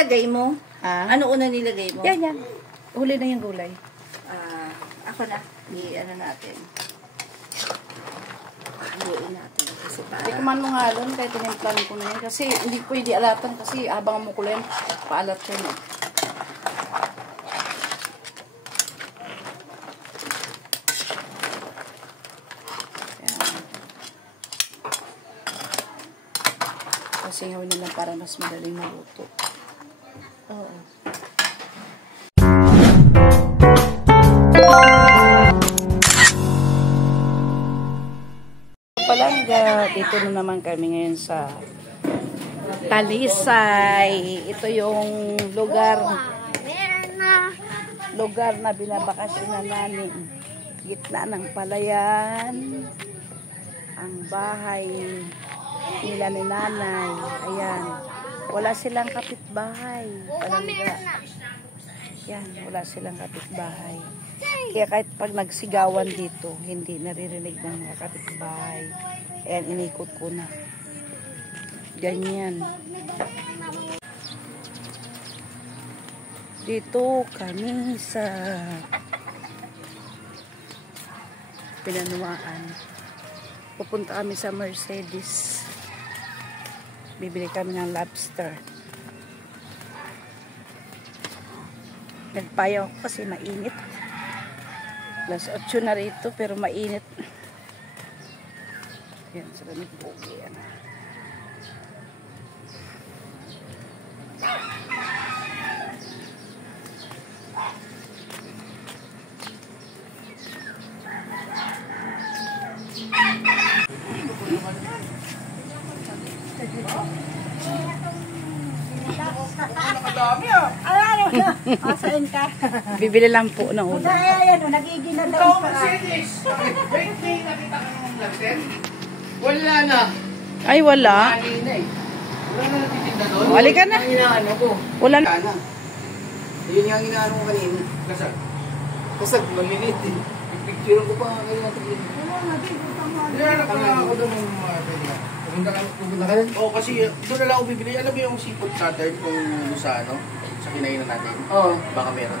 nilagay mo? Ano una nilagay mo? Yan. Huli na yung gulay. Ako na. Ano natin. Haluin natin. Kasi para... Ikuman mo nga doon, kahit tinimplan ko na yan. Kasi hindi pwede alatan kasi habang mo kulen, paalat yun eh. Singaw na lang para mas madaling maluto. Oo. Palangga, dito na naman kami ngayon sa Talisay. Ito yung lugar na binabakasyonan namin. Gitna ng palayan. Ang bahay nila ni nanay. Ayan. Wala silang kapitbahay. Palangga. Yan. Wala silang kapitbahay. Kaya kahit pag nagsigawan dito, hindi naririnig ng mga kapitbahay. Ayan, inikot ko na. Ganyan. Dito kami sa Pinanuaan. Pupunta kami sa Mercedes. Bibili kami ng lobster. Nagpayaw ako kasi mainit. Alas 8 na rito pero mainit. Yan, sa lamig pogi. Yan. Asain ka? Bibili lang po ng ulo. Ayan, nagiging na daw pa. Wala na. Ay, wala. Wala na natitinda doon. Wali ka na. Inaano ko. Wala na. Yun yung inaano ko kanina. Kasag. Kasag, malilit eh. Picture ko pa kayo natin. Wala na, di. Wala na ako doon ng mga pwede. Pumunta ka rin? Oo, kasi doon na lang ako bibili. Alam mo yung seafood cutter kung sa ano? Sa kinainan natin. Oo. Baka meron.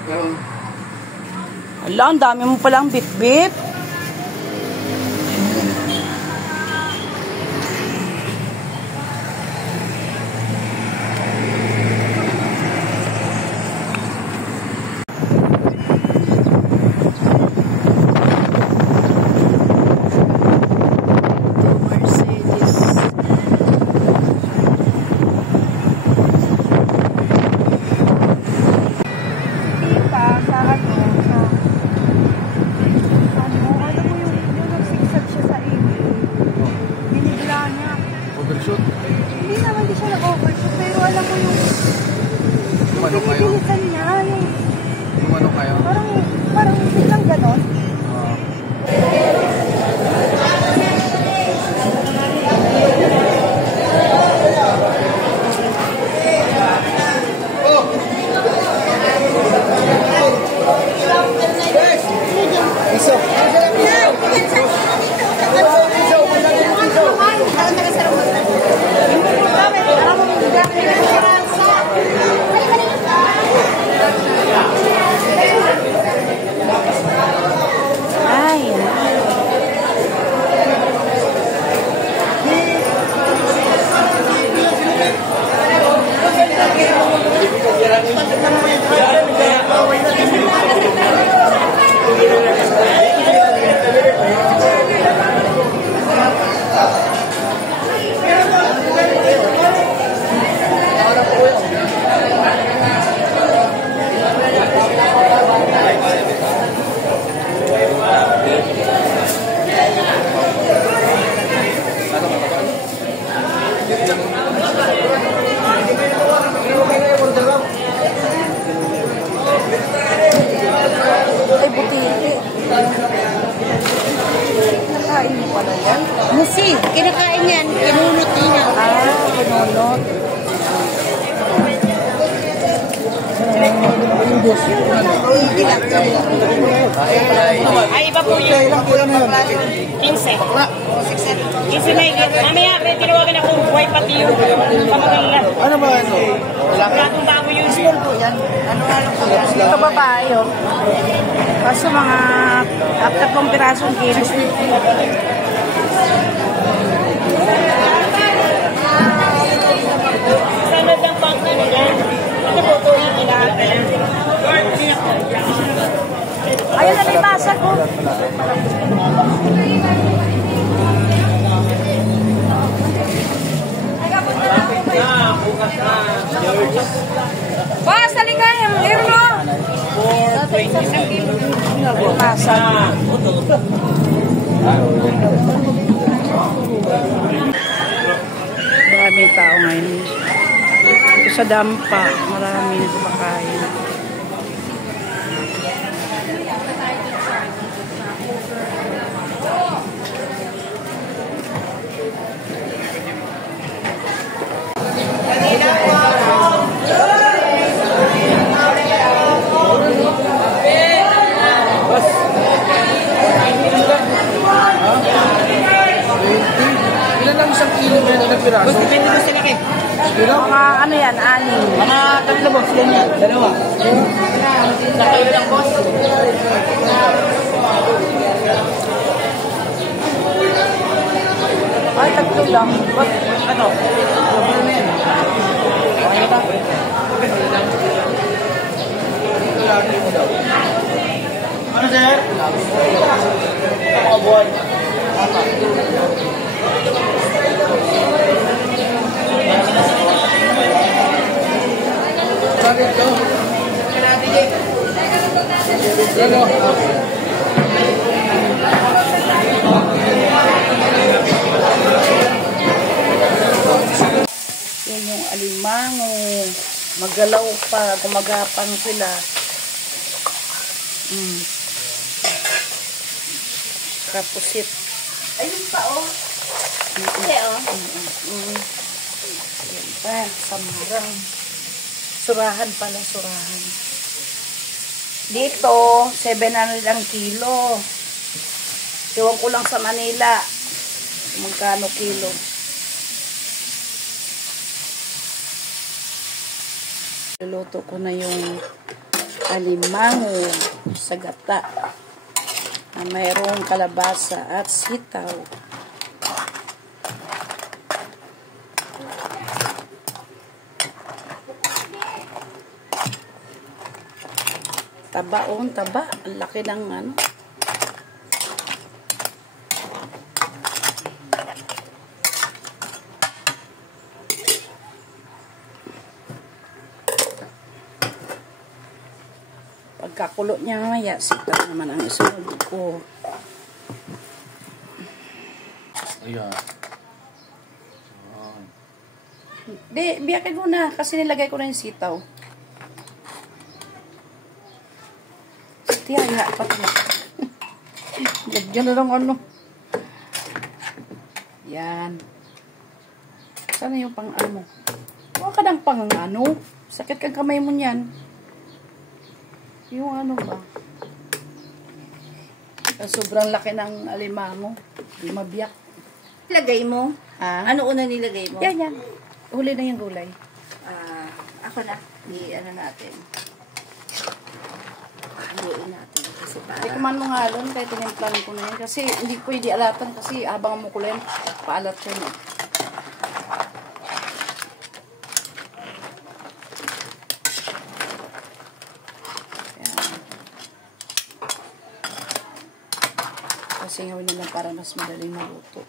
Ala, ang dami mo palang bit-bit. Hindi naman di siya nag-overshoot, pero alam mo yung pinipilisan niya, yung ano kayo? Parang biglang ganon. Kinakain mo pala yan? Musi, kinakain yan. Kinunot niya. Kinunot. Ay, iba po yun. 15. 15 na higit. Mamaya, tinawagan ako, buhay pati yung pamagalan. Ano ba ano? Platong bago po yan. Halo-halo po yan. Ito babae, oh. Kaso mga 3 pirasong kilo. Sanod ang partner nila. Ito po ito yung kinakapin. Ayun na may basa ko. Boss, halika yung mo. 420. Basa. Maraming tao ngayon. Ito sa dampa, maraming kumakain. Ilan lang isang kilo ba yan? Ilang piraso? Depende mo sila kayo. Mga ano yan, 6. Mga 3 box ganyan. 2. Sa kayo lang, boss. Ay, 3 lang. Ano? Sobrang na yan. Okay ba? Ano, sir? Ito mga buwan. Bakit to? Ano? Yan yung alimango. Magalaw pa, gumagapang sila. Kapusit. Ayun pa, oh. Hindi, oh. Yan pa, samarang. Surahan pala, surahan. Dito, 700 ang kilo. Iwan ko lang sa Manila. Magkano kilo. Luluto ko na yung alimango sa gata na mayroong kalabasa at sitaw. Taba, oh, taba. Ang laki ng ano. Pagkakulo niya mamaya, sitaw naman ang isunod ko. Ayan. Di, biyakin ko na kasi nilagay ko na yung sitaw. Tiyaya pa ito. Lagyan na lang ano. Yan. Sana yung pang ano. Huwag ka ng pang ano. Sakit kang kamay mo niyan. Yung ano ba? Sobrang laki ng alimango. Di mabiyak. Nilagay mo? Ha? Ano una nilagay mo? Yan, yan. Huli na yung gulay. Ako na. Ano natin. Haluin natin. Kasi para... Hindi kuman mo nga doon, kahit tinimplan ko na yan. Kasi hindi pwede alatan kasi habang mo kulen, paalat siya no. Kasi ngawin na lang para mas madaling maluto.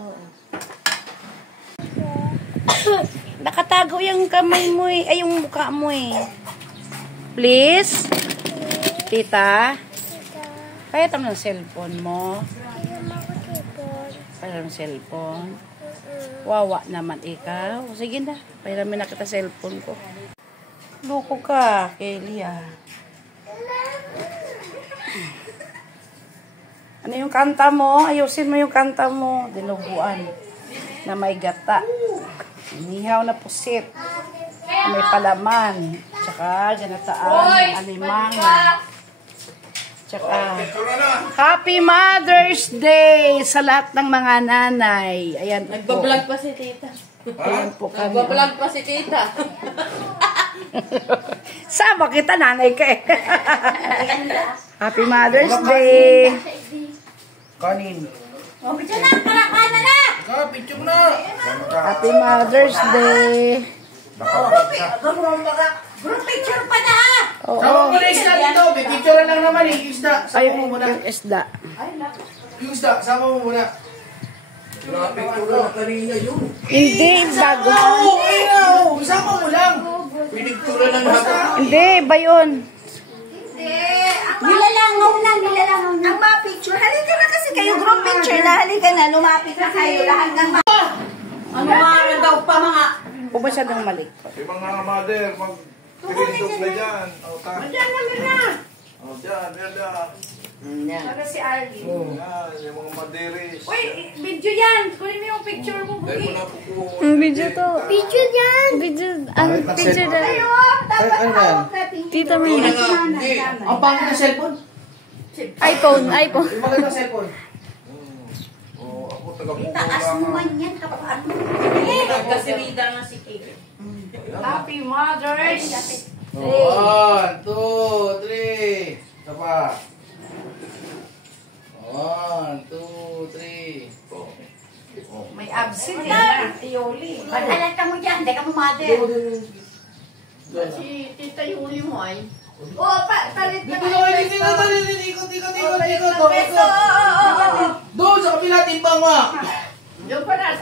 Oo. Nakatago yung kamay mo eh. Ay, yung mukha mo eh. Please? Tita? Kaya tama ng cellphone mo? Kaya ng cellphone? Wawa naman ikaw. Sige na. Pahiramin na kita cellphone ko. Loko ka, Kelly ah. Ano yung kanta mo? Ayusin mo yung kanta mo. Dinuguan. Na may gata. Inihaw na pusit. May palaman. Tsaka ganataan. Alimango. Tsaka Happy Mother's Day sa lahat ng mga nanay. Ayan po. Nagbablog pa si tita. Ayan po kami. Nagbablog pa si tita. Sama kita, nanay ka eh. Happy Mother's Day. Kanin. Oh, picture na! Karakana na! Picture na! Happy Mother's Day. Group picture pa na! Oo. Sama mo na isda dito. May picture lang naman eh. Yung isda. Sama Ay, mo muna. yung isda. Yung isda. Sama mo muna. Picture na kanina yun. Hindi, bago. Oo, ayaw. Sama mo lang. Pinicture lang natin. Hindi, ba yun? Nilalangaw na, nilalangaw na. Ang mga picture, halika na kasi kayo group picture na, halika na, lumapit na kayo lahat ng mga... Ano mga daw pa mga... Kung masyadong malikot. Yung mga mother, mag-tirindog na dyan. O, ta. Diyan namin na. O, dyan, yan. Para si Arlie. Yan, yung mga maderis. Uy, video yan. Kunin mo yung picture mo, Dahil mo Bugi. na po Ang video to. Video yan. Video, ang picture na. Ayo, dapat hawak natin. Tita May. Ang pangit na cellphone. iPhone. Yung magandang cellphone. O, ako taga-pupo Taas lang. mo man yan, kapag Happy Mother's. 1, 2, 3. Isa pa. 1, 2, 3. May absent eh. Tioli. Paghalata mo dyan, hindi ka mo mother. Si Tita Yuli mo ay. Oo, palit na. Doon sa kabila, timbang mo. Yung pa na.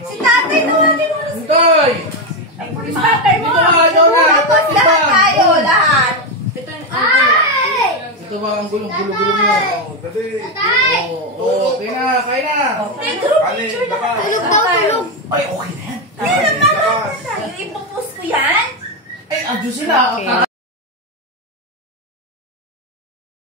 Si tatay tawagin mo. Hintay. Si tatay mo. Dito ba, Jonah? Tapos lahat tayo, lahat. Ito ba ang gulong-gulo mo? O, dali. Oo, okay na, kaya na. May group Kali, picture na. baka. Tulog daw, tulog. Ay, okay na yan. Hindi naman. Ipopost ko yan. Ay, andun sila.